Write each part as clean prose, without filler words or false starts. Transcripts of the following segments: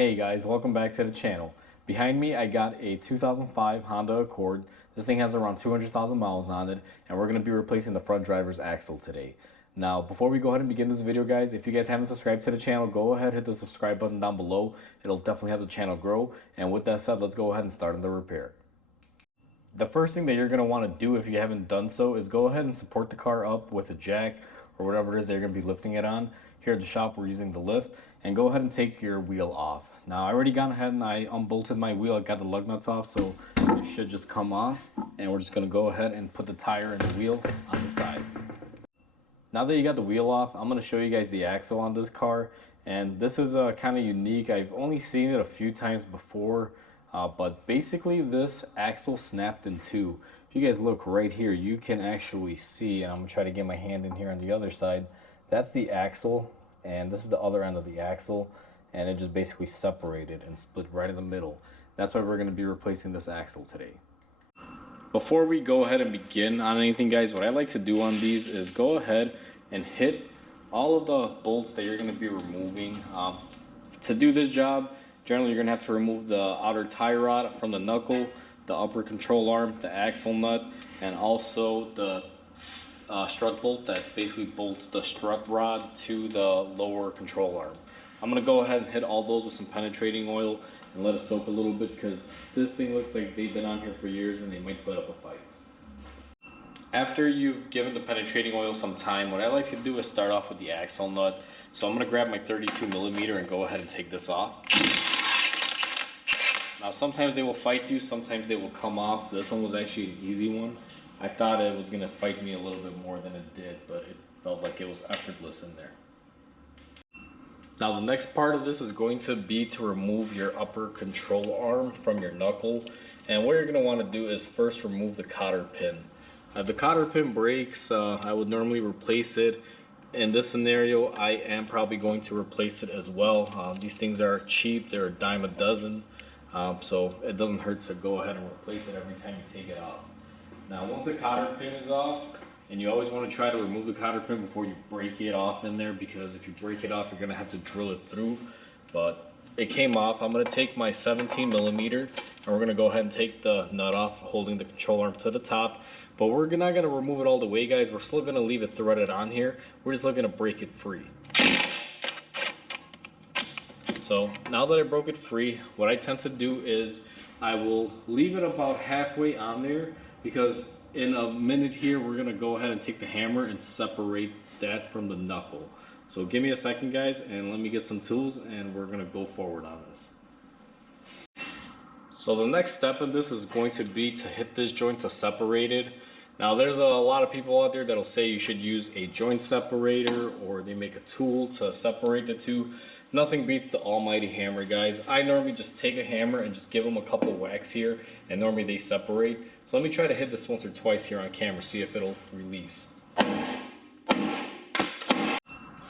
Hey guys, welcome back to the channel. Behind me I got a 2005 Honda Accord. This thing has around 200,000 miles on it, and we're going to be replacing the front driver's axle today. Now before we go ahead and begin this video guys, if you guys haven't subscribed to the channel, go ahead, hit the subscribe button down below. It'll definitely help the channel grow, and with that said, let's go ahead and start on the repair. The first thing that you're going to want to do if you haven't done so is go ahead and support the car up with a jack or whatever it is that you're going to be lifting it on. Here at the shop we're using the lift, and go ahead and take your wheel off. Now I already gone ahead and I unbolted my wheel. I got the lug nuts off, so it should just come off, and we're just going to go ahead and put the tire and the wheel on the side. Now that you got the wheel off, I'm going to show you guys the axle on this car, and this is kind of unique. I've only seen it a few times before, but basically this axle snapped in two. If you guys look right here, you can actually see, and I'm going to try to get my hand in here on the other side. That's the axle, and this is the other end of the axle, and it just basically separated and split right in the middle. That's why we're going to be replacing this axle today. Before we go ahead and begin on anything guys, what I like to do on these is go ahead and hit all of the bolts that you're going to be removing. To do this job, generally you're going to have to remove the outer tie rod from the knuckle, the upper control arm, the axle nut, and also the strut bolt that basically bolts the strut rod to the lower control arm. I'm going to go ahead and hit all those with some penetrating oil and let it soak a little bit, because this thing looks like they've been on here for years and they might put up a fight. After you've given the penetrating oil some time, what I like to do is start off with the axle nut. So I'm going to grab my 32mm and go ahead and take this off. Now sometimes they will fight you, sometimes they will come off. This one was actually an easy one. I thought it was going to fight me a little bit more than it did, but it felt like it was effortless in there. Now the next part of this is going to be to remove your upper control arm from your knuckle. And what you're going to want to do is first remove the cotter pin. If the cotter pin breaks, I would normally replace it. In this scenario, I am probably going to replace it as well. These things are cheap, they're a dime a dozen. So it doesn't hurt to go ahead and replace it every time you take it off. Now once the cotter pin is off, and you always want to try to remove the cotter pin before you break it off in there, because if you break it off you're going to have to drill it through. But it came off. I'm going to take my 17mm and we're going to go ahead and take the nut off, holding the control arm to the top. But we're not going to remove it all the way guys, we're still going to leave it threaded on here. We're just looking to break it free. So now that I broke it free, what I tend to do is I will leave it about halfway on there, because in a minute here we're going to go ahead and take the hammer and separate that from the knuckle. So give me a second guys, and let me get some tools and we're going to go forward on this. So the next step in this is going to be to hit this joint to separate it. Now there's a lot of people out there that'll say you should use a joint separator, or they make a tool to separate the two. Nothing beats the almighty hammer guys. I normally just take a hammer and just give them a couple whacks here, and normally they separate. So let me try to hit this once or twice here on camera, see if it'll release.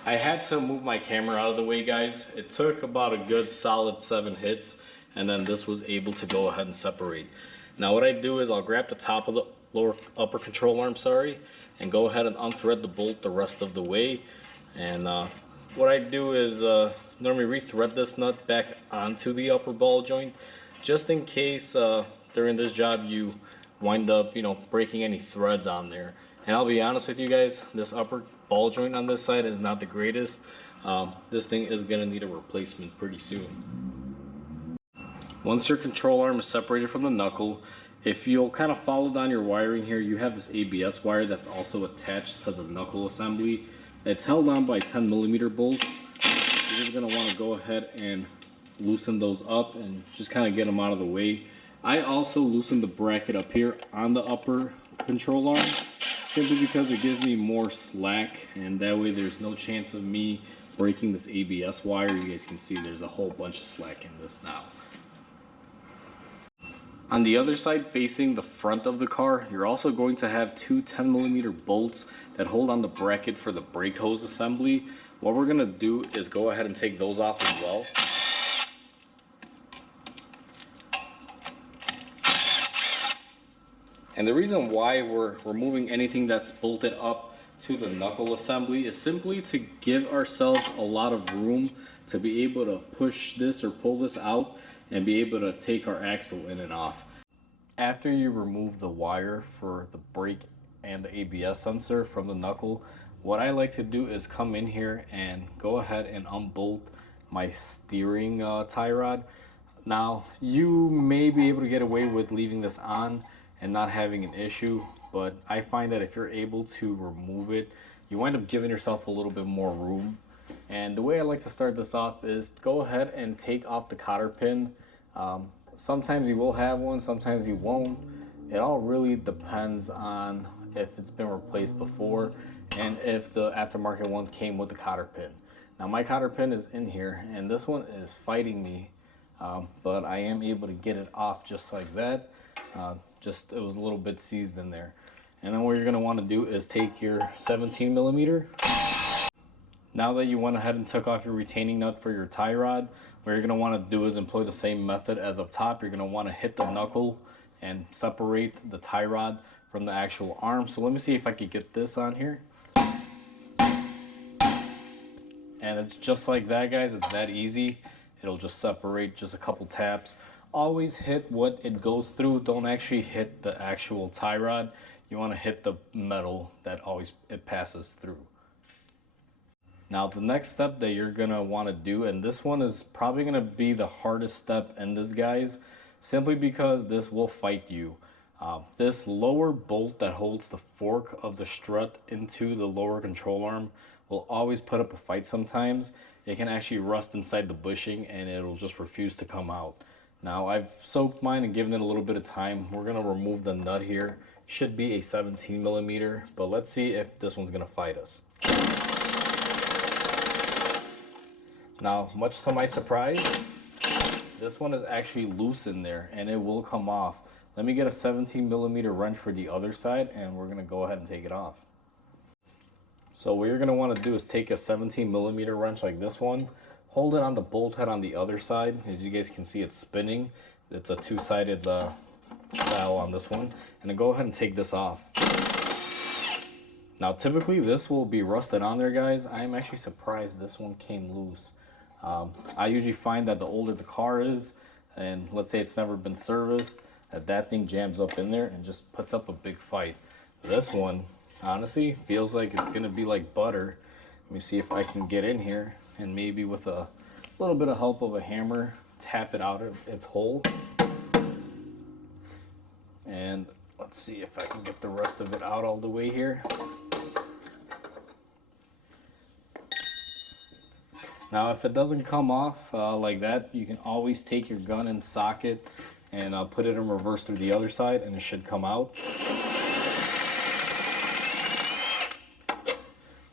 I had to move my camera out of the way guys. It took about a good solid 7 hits, and then this was able to go ahead and separate. Now what I do is I'll grab the top of the upper control arm, and go ahead and unthread the bolt the rest of the way. And what I do is normally rethread this nut back onto the upper ball joint, just in case during this job you wind up breaking any threads on there. And I'll be honest with you guys, this upper ball joint on this side is not the greatest. This thing is gonna need a replacement pretty soon. Once your control arm is separated from the knuckle, if you'll kind of follow down your wiring here, you have this ABS wire that's also attached to the knuckle assembly. It's held on by 10mm bolts. You're just going to want to go ahead and loosen those up and just kind of get them out of the way. I also loosen the bracket up here on the upper control arm, simply because it gives me more slack, and that way there's no chance of me breaking this ABS wire. You guys can see there's a whole bunch of slack in this now. On the other side, facing the front of the car, you're also going to have two 10mm bolts that hold on the bracket for the brake hose assembly. What we're going to do is go ahead and take those off as well. And the reason why we're removing anything that's bolted up to the knuckle assembly is simply to give ourselves a lot of room to be able to push this or pull this out and be able to take our axle in and off. After you remove the wire for the brake and the ABS sensor from the knuckle, what I like to do is come in here and go ahead and unbolt my steering tie rod. Now, you may be able to get away with leaving this on and not having an issue, but I find that if you're able to remove it, you wind up giving yourself a little bit more room. And the way I like to start this off is go ahead and take off the cotter pin. Sometimes you will have one, sometimes you won't. It all really depends on if it's been replaced before and if the aftermarket one came with the cotter pin. Now my cotter pin is in here and this one is fighting me, but I am able to get it off just like that. It was a little bit seized in there. And then what you're gonna wanna do is take your 17 millimeter. Now that you went ahead and took off your retaining nut for your tie rod, what you're going to want to do is employ the same method as up top. You're going to want to hit the knuckle and separate the tie rod from the actual arm. So let me see if I could get this on here. And it's just like that, guys. It's that easy. It'll just separate, just a couple taps. Always hit what it goes through. Don't actually hit the actual tie rod. You want to hit the metal that it passes through. Now the next step that you're gonna want to do, and this one is probably gonna be the hardest step in this, guys, simply because this will fight you. This lower bolt that holds the fork of the strut into the lower control arm will always put up a fight sometimes. It can actually rust inside the bushing and it'll just refuse to come out. Now I've soaked mine and given it a little bit of time. We're gonna remove the nut here. Should be a 17 millimeter, but let's see if this one's gonna fight us. Now, much to my surprise, this one is actually loose in there and it will come off. Let me get a 17 millimeter wrench for the other side and we're gonna go ahead and take it off. So what you're gonna wanna do is take a 17 millimeter wrench like this one, hold it on the bolt head on the other side. As you guys can see, it's spinning. It's a two-sided style on this one. And then go ahead and take this off. Now, typically this will be rusted on there, guys. I'm actually surprised this one came loose. I usually find that the older the car is, and let's say it's never been serviced, that thing jams up in there and just puts up a big fight. This one, honestly, feels like it's gonna be like butter. Let me see if I can get in here and maybe with a little bit of help of a hammer, tap it out of its hole. And let's see if I can get the rest of it out all the way here. Now, if it doesn't come off like that, you can always take your gun and socket and put it in reverse through the other side and it should come out.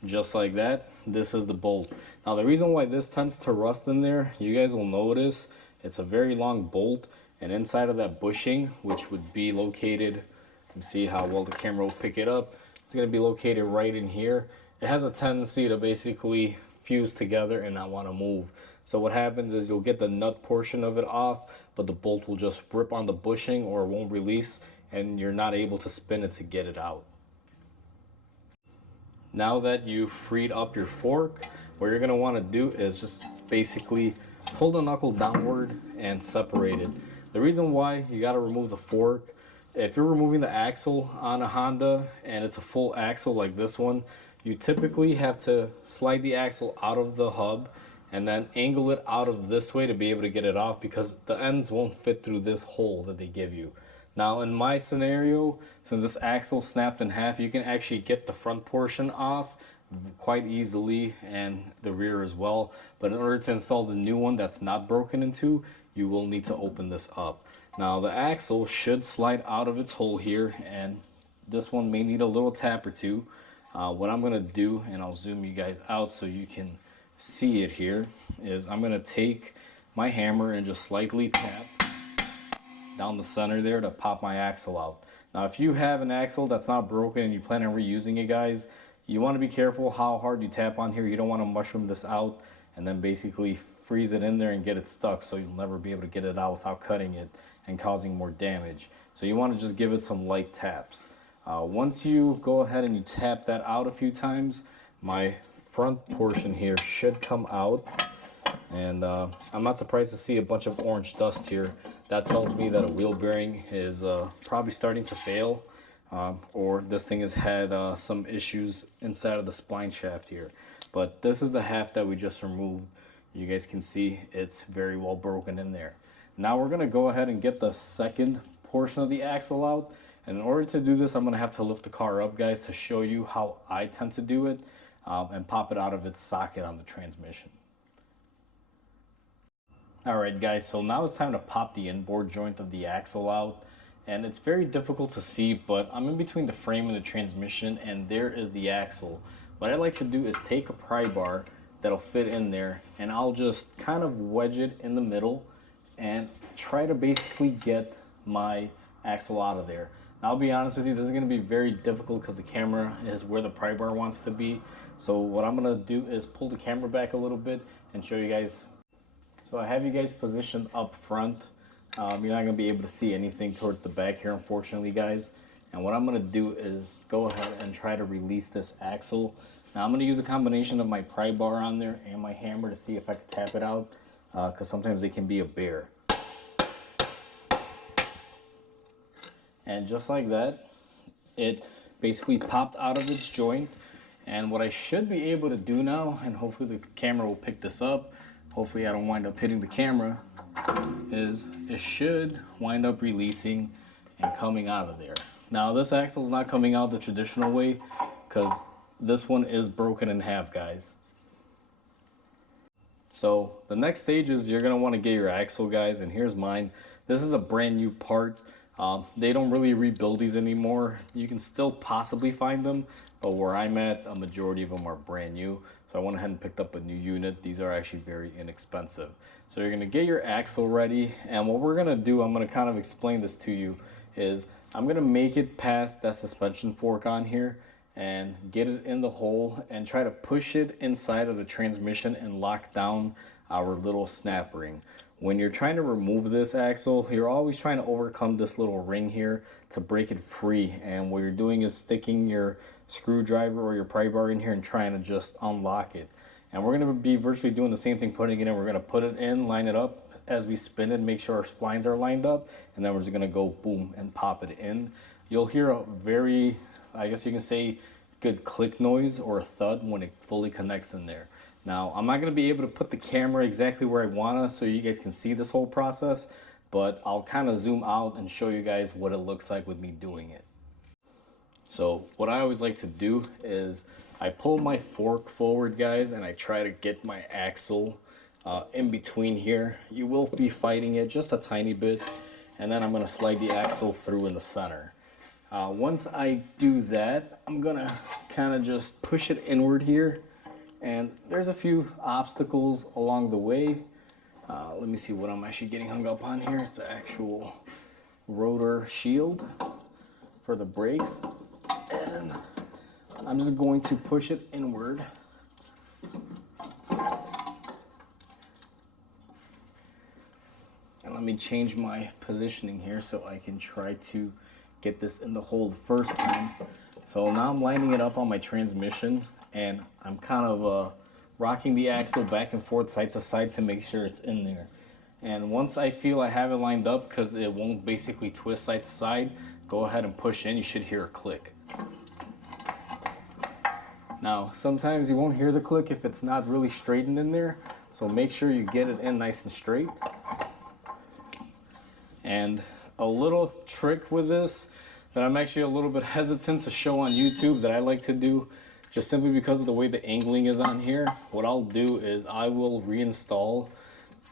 Just like that. This is the bolt. Now, the reason why this tends to rust in there, you guys will notice it's a very long bolt, and inside of that bushing, which would be located, you can see how well the camera will pick it up, it's going to be located right in here. It has a tendency to basically fuse together and not want to move. So what happens is you'll get the nut portion of it off, but the bolt will just rip on the bushing or it won't release and you're not able to spin it to get it out. Now that you've freed up your fork, what you're going to want to do is just basically pull the knuckle downward and separate it. The reason why you got to remove the fork, if you're removing the axle on a Honda and it's a full axle like this one, you typically have to slide the axle out of the hub and then angle it out of this way to be able to get it off, because the ends won't fit through this hole that they give you. Now in my scenario, since this axle snapped in half, you can actually get the front portion off quite easily and the rear as well. But in order to install the new one that's not broken in two, you will need to open this up. Now the axle should slide out of its hole here, and this one may need a little tap or two. What I'm gonna do, and I'll zoom you guys out so you can see it here, is I'm gonna take my hammer and just slightly tap down the center there to pop my axle out. Now if you have an axle that's not broken and you plan on reusing it, guys, you want to be careful how hard you tap on here. You don't want to mushroom this out and then basically freeze it in there and get it stuck, so you'll never be able to get it out without cutting it and causing more damage. So you want to just give it some light taps. Once you go ahead and you tap that out a few times, my front portion here should come out. And I'm not surprised to see a bunch of orange dust here. That tells me that a wheel bearing is probably starting to fail, or this thing has had some issues inside of the spline shaft here. But this is the half that we just removed. You guys can see it's very well broken in there. Now we're gonna go ahead and get the second portion of the axle out. And in order to do this, I'm gonna have to lift the car up, guys, to show you how I tend to do it, and pop it out of its socket on the transmission. Alright guys, so now it's time to pop the inboard joint of the axle out. And it's very difficult to see, but I'm in between the frame and the transmission, and there is the axle. What I like to do is take a pry bar that'll fit in there, and I'll just kind of wedge it in the middle and try to basically get my axle out of there. Now, I'll be honest with you, this is going to be very difficult because the camera is where the pry bar wants to be. So what I'm going to do is pull the camera back a little bit and show you guys. So I have you guys positioned up front. You're not going to be able to see anything towards the back here, unfortunately, guys. And what I'm going to do is go ahead and try to release this axle. Now I'm going to use a combination of my pry bar on there and my hammer to see if I can tap it out, because sometimes they can be a bear. And just like that, it basically popped out of its joint. And what I should be able to do now, and hopefully the camera will pick this up, hopefully I don't wind up hitting the camera, is it should wind up releasing and coming out of there. Now this axle is not coming out the traditional way because this one is broken in half, guys. So the next stage is you're going to want to get your axle, guys, and here's mine. This is a brand new part. They don't really rebuild these anymore. You can still possibly find them, but where I'm at, a majority of them are brand new. So I went ahead and picked up a new unit. These are actually very inexpensive. So you're gonna get your axle ready, and what we're gonna do, I'm gonna kind of explain this to you, is I'm gonna make it past that suspension fork on here and get it in the hole and try to push it inside of the transmission and lock down our little snap ring. When you're trying to remove this axle, you're always trying to overcome this little ring here to break it free. And what you're doing is sticking your screwdriver or your pry bar in here and trying to just unlock it. And we're going to be virtually doing the same thing, putting it in. We're going to put it in, line it up as we spin it, make sure our splines are lined up, and then we're just going to go boom and pop it in. You'll hear a very, I guess you can say, good click noise or a thud when it fully connects in there. Now, I'm not going to be able to put the camera exactly where I want to so you guys can see this whole process, but I'll kind of zoom out and show you guys what it looks like with me doing it. So what I always like to do is I pull my fork forward, guys, and I try to get my axle in between here. You will be fighting it just a tiny bit, and then I'm going to slide the axle through in the center. Once I do that, I'm going to kind of just push it inward here. And there's a few obstacles along the way. Let me see what I'm actually getting hung up on here. It's an actual rotor shield for the brakes. And I'm just going to push it inward. And let me change my positioning here so I can try to get this in the hole the first time. So now I'm lining it up on my transmission, and I'm kind of rocking the axle back and forth side to side to make sure it's in there. And once I feel I have it lined up, because it won't basically twist side to side, go ahead and push in. You should hear a click. Now, sometimes you won't hear the click if it's not really straightened in there, so make sure you get it in nice and straight. And a little trick with this that I'm actually a little bit hesitant to show on YouTube that I like to do, just simply because of the way the angling is on here, what I'll do is I will reinstall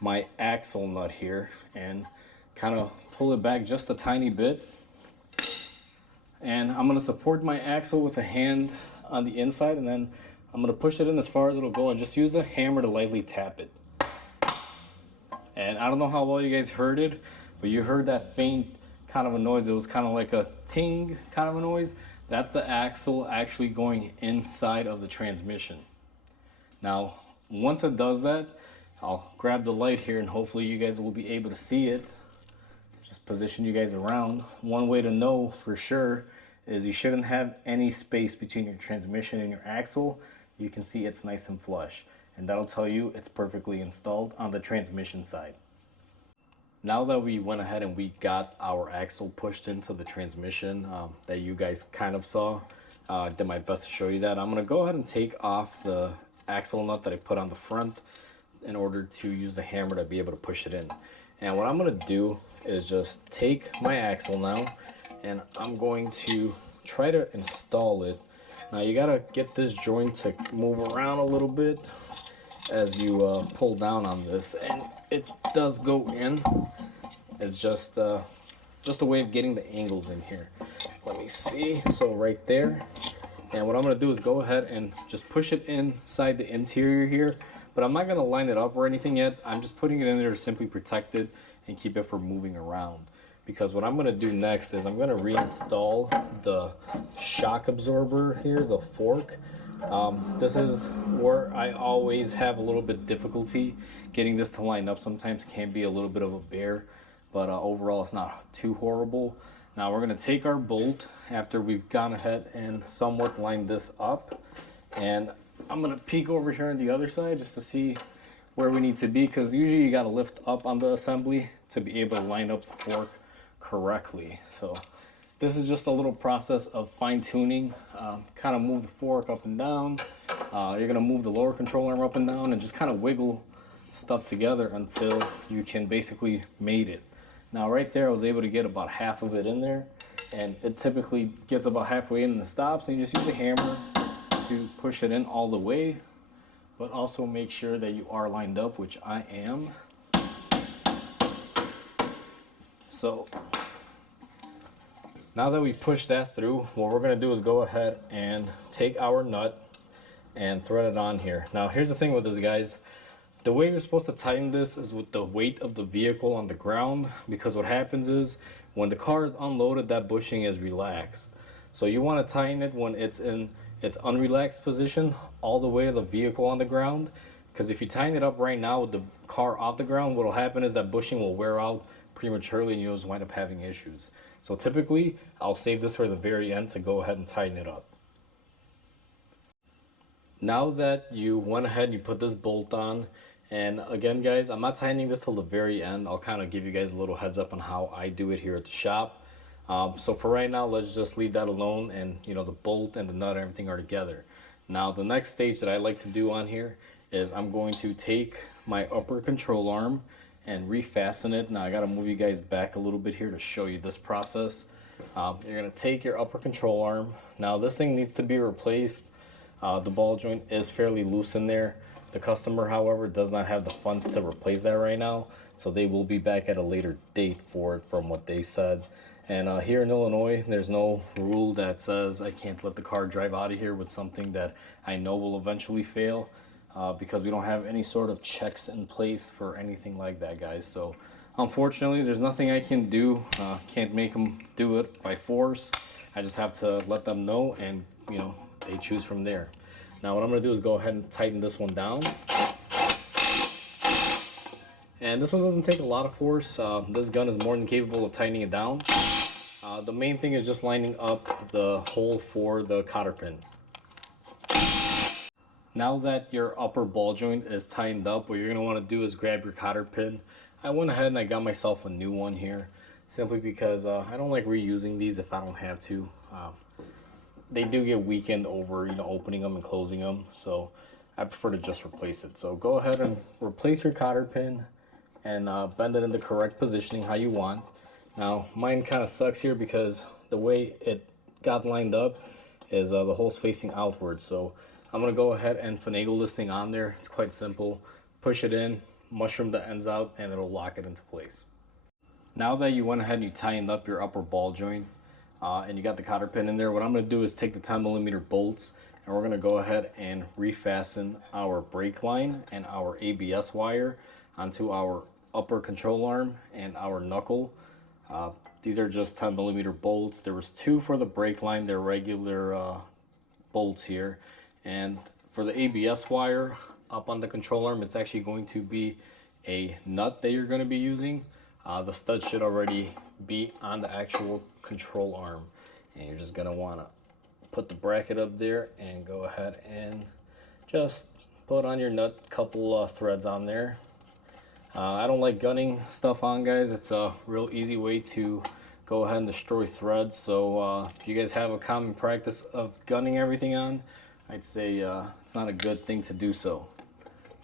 my axle nut here and kind of pull it back just a tiny bit. And I'm going to support my axle with a hand on the inside, and then I'm going to push it in as far as it'll go and just use the hammer to lightly tap it. And I don't know how well you guys heard it, but you heard that faint kind of a noise. It was kind of like a ting kind of a noise. That's the axle actually going inside of the transmission. Now, once it does that, I'll grab the light here and hopefully you guys will be able to see it. Just position you guys around. One way to know for sure is you shouldn't have any space between your transmission and your axle. You can see it's nice and flush. and that'll tell you it's perfectly installed on the transmission side. Now that we went ahead and we got our axle pushed into the transmission that you guys kind of saw, I did my best to show you that. I'm going to go ahead and take off the axle nut that I put on the front in order to use the hammer to be able to push it in. And what I'm going to do is just take my axle now, and I'm going to try to install it. Now you got to get this joint to move around a little bit as you pull down on this, and it does go in. It's just a way of getting the angles in here. Let me see. So right there. And what I'm going to do is go ahead and just push it inside the interior here. But I'm not going to line it up or anything yet. I'm just putting it in there to simply protect it and keep it from moving around. Because what I'm going to do next is I'm going to reinstall the shock absorber here, the fork. This is where I always have a little bit difficulty getting this to line up. Sometimes can be a little bit of a bear, but overall it's not too horrible. Now we're going to take our bolt after we've gone ahead and somewhat lined this up, and I'm going to peek over here on the other side just to see where we need to be, because usually you got to lift up on the assembly to be able to line up the fork correctly. So this is just a little process of fine-tuning. Kind of move the fork up and down. You're going to move the lower control arm up and down and just kind of wiggle stuff together until you can basically mate it. Now right there I was able to get about half of it in there, and it typically gets about halfway in and it stops, and you just use a hammer to push it in all the way, but also make sure that you are lined up, which I am. So now that we push that through, what we're going to do is go ahead and take our nut and thread it on here. Now here's the thing with this, guys. The way you're supposed to tighten this is with the weight of the vehicle on the ground, because what happens is when the car is unloaded, that bushing is relaxed. So you want to tighten it when it's in its unrelaxed position all the way to the vehicle on the ground, because if you tighten it up right now with the car off the ground, what will happen is that bushing will wear out prematurely and you'll just wind up having issues. So typically I'll save this for the very end to go ahead and tighten it up. Now that you went ahead and you put this bolt on, and again guys, I'm not tightening this till the very end. I'll kind of give you guys a little heads up on how I do it here at the shop. So for right now, let's just leave that alone, and you know, the bolt and the nut and everything are together. Now the next stage that I like to do on here is I'm going to take my upper control arm and refasten it. Now I got to move you guys back a little bit here to show you this process. You're going to take your upper control arm. Now this thing needs to be replaced. The ball joint is fairly loose in there. The customer, however, does not have the funds to replace that right now, so they will be back at a later date for it from what they said. And here in Illinois, there's no rule that says I can't let the car drive out of here with something that I know will eventually fail, because we don't have any sort of checks in place for anything like that, guys. So unfortunately, there's nothing I can do. Can't make them do it by force. I just have to let them know, and you know, they choose from there. Now what I'm going to do is go ahead and tighten this one down. And this one doesn't take a lot of force. This gun is more than capable of tightening it down. The main thing is just lining up the hole for the cotter pin. Now that your upper ball joint is tightened up, what you're going to want to do is grab your cotter pin. I went ahead and I got myself a new one here, simply because I don't like reusing these if I don't have to. They do get weakened over, you know, opening them and closing them, so I prefer to just replace it. So go ahead and replace your cotter pin and bend it in the correct positioning how you want. Now mine kind of sucks here because the way it got lined up is the hole's facing outward. So I'm gonna go ahead and finagle this thing on there. It's quite simple. Push it in, mushroom the ends out, and it'll lock it into place. Now that you went ahead and you tightened up your upper ball joint, and you got the cotter pin in there, what I'm going to do is take the 10mm bolts, and we're going to go ahead and refasten our brake line and our ABS wire onto our upper control arm and our knuckle. These are just 10mm bolts. There was 2 for the brake line. They're regular bolts here. And for the ABS wire up on the control arm, it's actually going to be a nut that you're going to be using. The stud should already be on the actual control arm, and you're just going to want to put the bracket up there and go ahead and just put on your nut, couple threads on there. I don't like gunning stuff on, guys. It's a real easy way to go ahead and destroy threads. So if you guys have a common practice of gunning everything on, I'd say it's not a good thing to do so.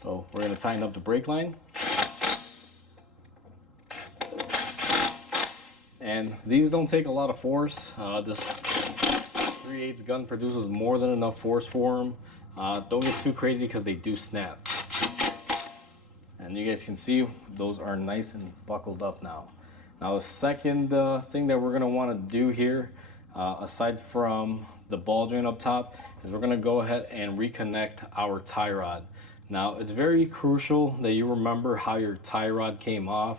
So we're going to tighten up the brake line. And these don't take a lot of force. This 3/8 gun produces more than enough force for them. Don't get too crazy because they do snap. And you guys can see those are nice and buckled up now. Now the second thing that we're going to want to do here, aside from the ball joint up top, is we're going to go ahead and reconnect our tie rod. Now it's very crucial that you remember how your tie rod came off.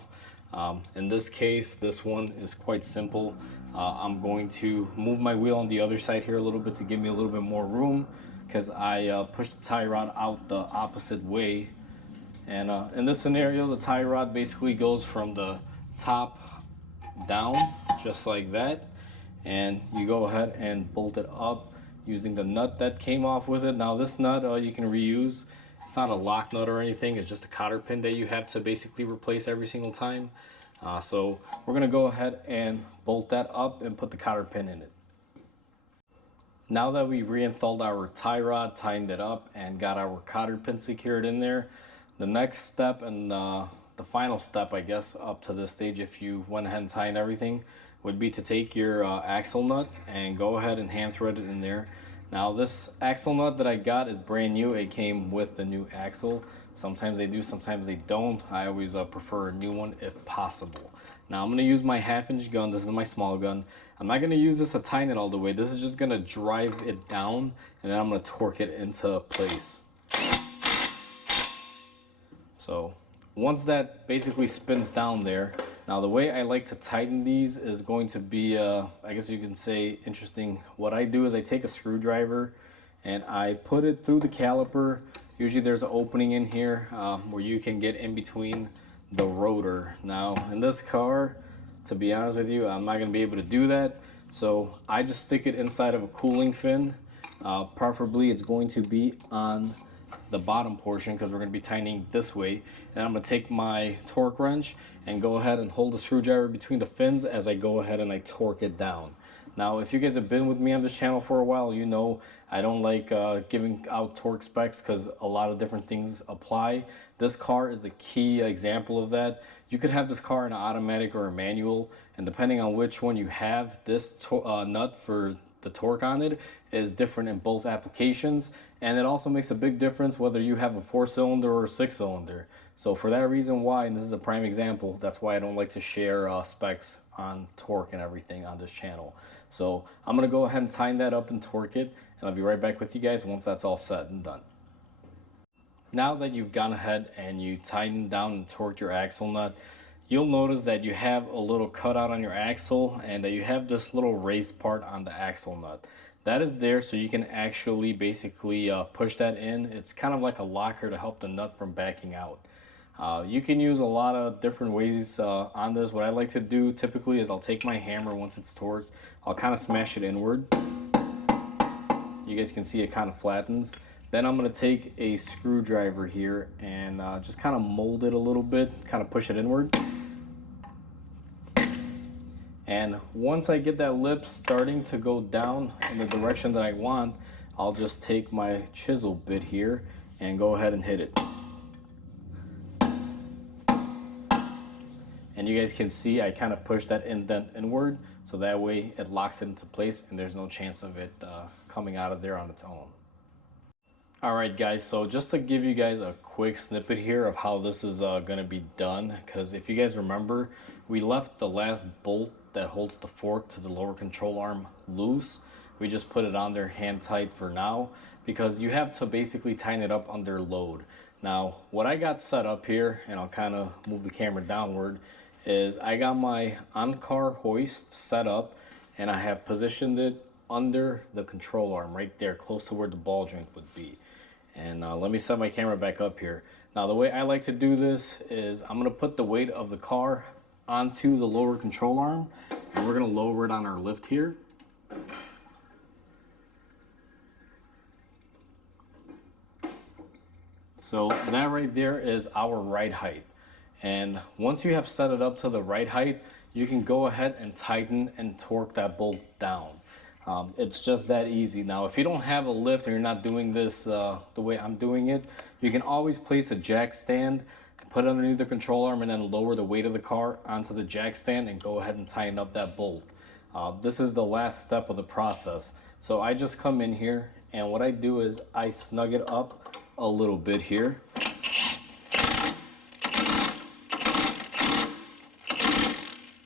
In this case, this one is quite simple. I'm going to move my wheel on the other side here a little bit to give me a little bit more room, because I pushed the tie rod out the opposite way. And in this scenario, the tie rod basically goes from the top down, just like that. And you go ahead and bolt it up using the nut that came off with it. Now this nut you can reuse. It's not a lock nut or anything. It's just a cotter pin that you have to basically replace every single time. So we're going to go ahead and bolt that up and put the cotter pin in it. Now that we reinstalled our tie rod, tightened it up, and got our cotter pin secured in there, the next step and the final step, I guess, up to this stage, if you went ahead and tightened everything, would be to take your axle nut and go ahead and hand thread it in there. Now this axle nut that I got is brand new. It came with the new axle. Sometimes they do, sometimes they don't. I always prefer a new one if possible. Now I'm going to use my 1/2-inch gun. This is my small gun. I'm not going to use this to tighten it all the way. This is just going to drive it down, and then I'm going to torque it into place. So once that basically spins down there, now the way I like to tighten these is going to be, I guess you can say, interesting. What I do is I take a screwdriver and I put it through the caliper. Usually there's an opening in here where you can get in between the rotor. Now in this car, to be honest with you, I'm not going to be able to do that. So I just stick it inside of a cooling fin. Preferably it's going to be on the bottom portion, because we're going to be tightening this way. And I'm going to take my torque wrench and go ahead and hold the screwdriver between the fins as I go ahead and I torque it down. Now if you guys have been with me on this channel for a while, you know I don't like giving out torque specs because a lot of different things apply. This car is the key example of that. You could have this car in an automatic or a manual, and depending on which one you have, this nut for the torque on it is different in both applications. And it also makes a big difference whether you have a 4-cylinder or a 6-cylinder. So for that reason why, and this is a prime example, that's why I don't like to share specs on torque and everything on this channel. So I'm going to go ahead and tighten that up and torque it, and I'll be right back with you guys once that's all set and done. Now that you've gone ahead and you tightened down and torqued your axle nut, you'll notice that you have a little cutout on your axle and that you have this little raised part on the axle nut. That is there so you can actually basically push that in. It's kind of like a locker to help the nut from backing out. You can use a lot of different ways on this. What I like to do typically is I'll take my hammer once it's torqued. I'll kind of smash it inward. You guys can see it kind of flattens. Then I'm going to take a screwdriver here and just kind of mold it a little bit, kind of push it inward. And once I get that lip starting to go down in the direction that I want, I'll just take my chisel bit here and go ahead and hit it. And you guys can see I kind of push that indent inward, so that way it locks it into place and there's no chance of it coming out of there on its own. Alright guys, so just to give you guys a quick snippet here of how this is going to be done, because if you guys remember, we left the last bolt that holds the fork to the lower control arm loose. We just put it on there hand tight for now, because you have to basically tighten it up under load. Now what I got set up here, and I'll kind of move the camera downward, is I got my on-car hoist set up and I have positioned it under the control arm right there, close to where the ball joint would be. And let me set my camera back up here. Now the way I like to do this is I'm going to put the weight of the car onto the lower control arm, and we're going to lower it on our lift here. So that right there is our ride height. And once you have set it up to the right height, you can go ahead and tighten and torque that bolt down. It's just that easy. Now, if you don't have a lift and you're not doing this the way I'm doing it, you can always place a jack stand, put it underneath the control arm, and then lower the weight of the car onto the jack stand and go ahead and tighten up that bolt. This is the last step of the process. So I just come in here, and what I do is I snug it up a little bit here.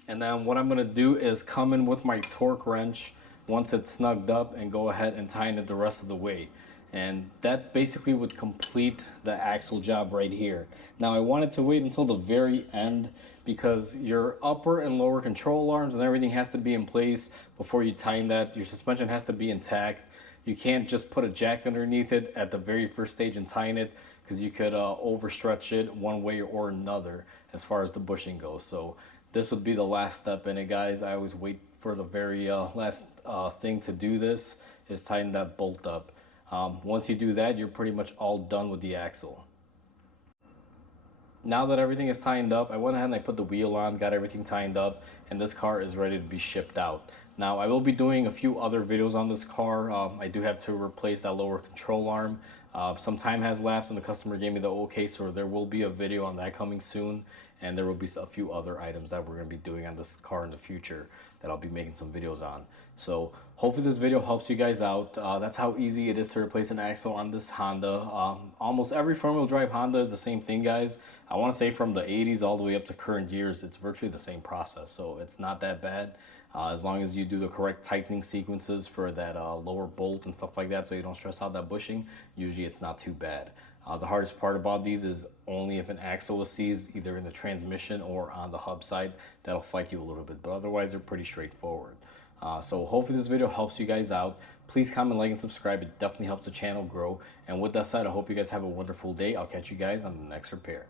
And then what I'm gonna do is come in with my torque wrench once it's snugged up and go ahead and tighten it the rest of the way. And that basically would complete the axle job right here. Now I wanted to wait until the very end because your upper and lower control arms and everything has to be in place before you tighten that. Your suspension has to be intact. You can't just put a jack underneath it at the very first stage and tighten it, because you could overstretch it one way or another as far as the bushing goes. So this would be the last step in it, guys. I always wait for the very last thing to do this, is tighten that bolt up. Once you do that, you're pretty much all done with the axle. Now that everything is tightened up, I went ahead and I put the wheel on, got everything tightened up, and this car is ready to be shipped out. Now, I will be doing a few other videos on this car. I do have to replace that lower control arm. Some time has lapsed and the customer gave me the okay, so there will be a video on that coming soon, and there will be a few other items that we're going to be doing on this car in the future that I'll be making some videos on. So hopefully this video helps you guys out. That's how easy it is to replace an axle on this Honda. Almost every front-wheel drive Honda is the same thing, guys. I want to say from the 80s all the way up to current years, it's virtually the same process, so it's not that bad. As long as you do the correct tightening sequences for that lower bolt and stuff like that, so you don't stress out that bushing, usually it's not too bad. The hardest part about these is only if an axle is seized, either in the transmission or on the hub side, that'll fight you a little bit, but otherwise they're pretty straightforward. So hopefully this video helps you guys out. Please comment, like, and subscribe. It definitely helps the channel grow. And with that said, I hope you guys have a wonderful day. I'll catch you guys on the next repair.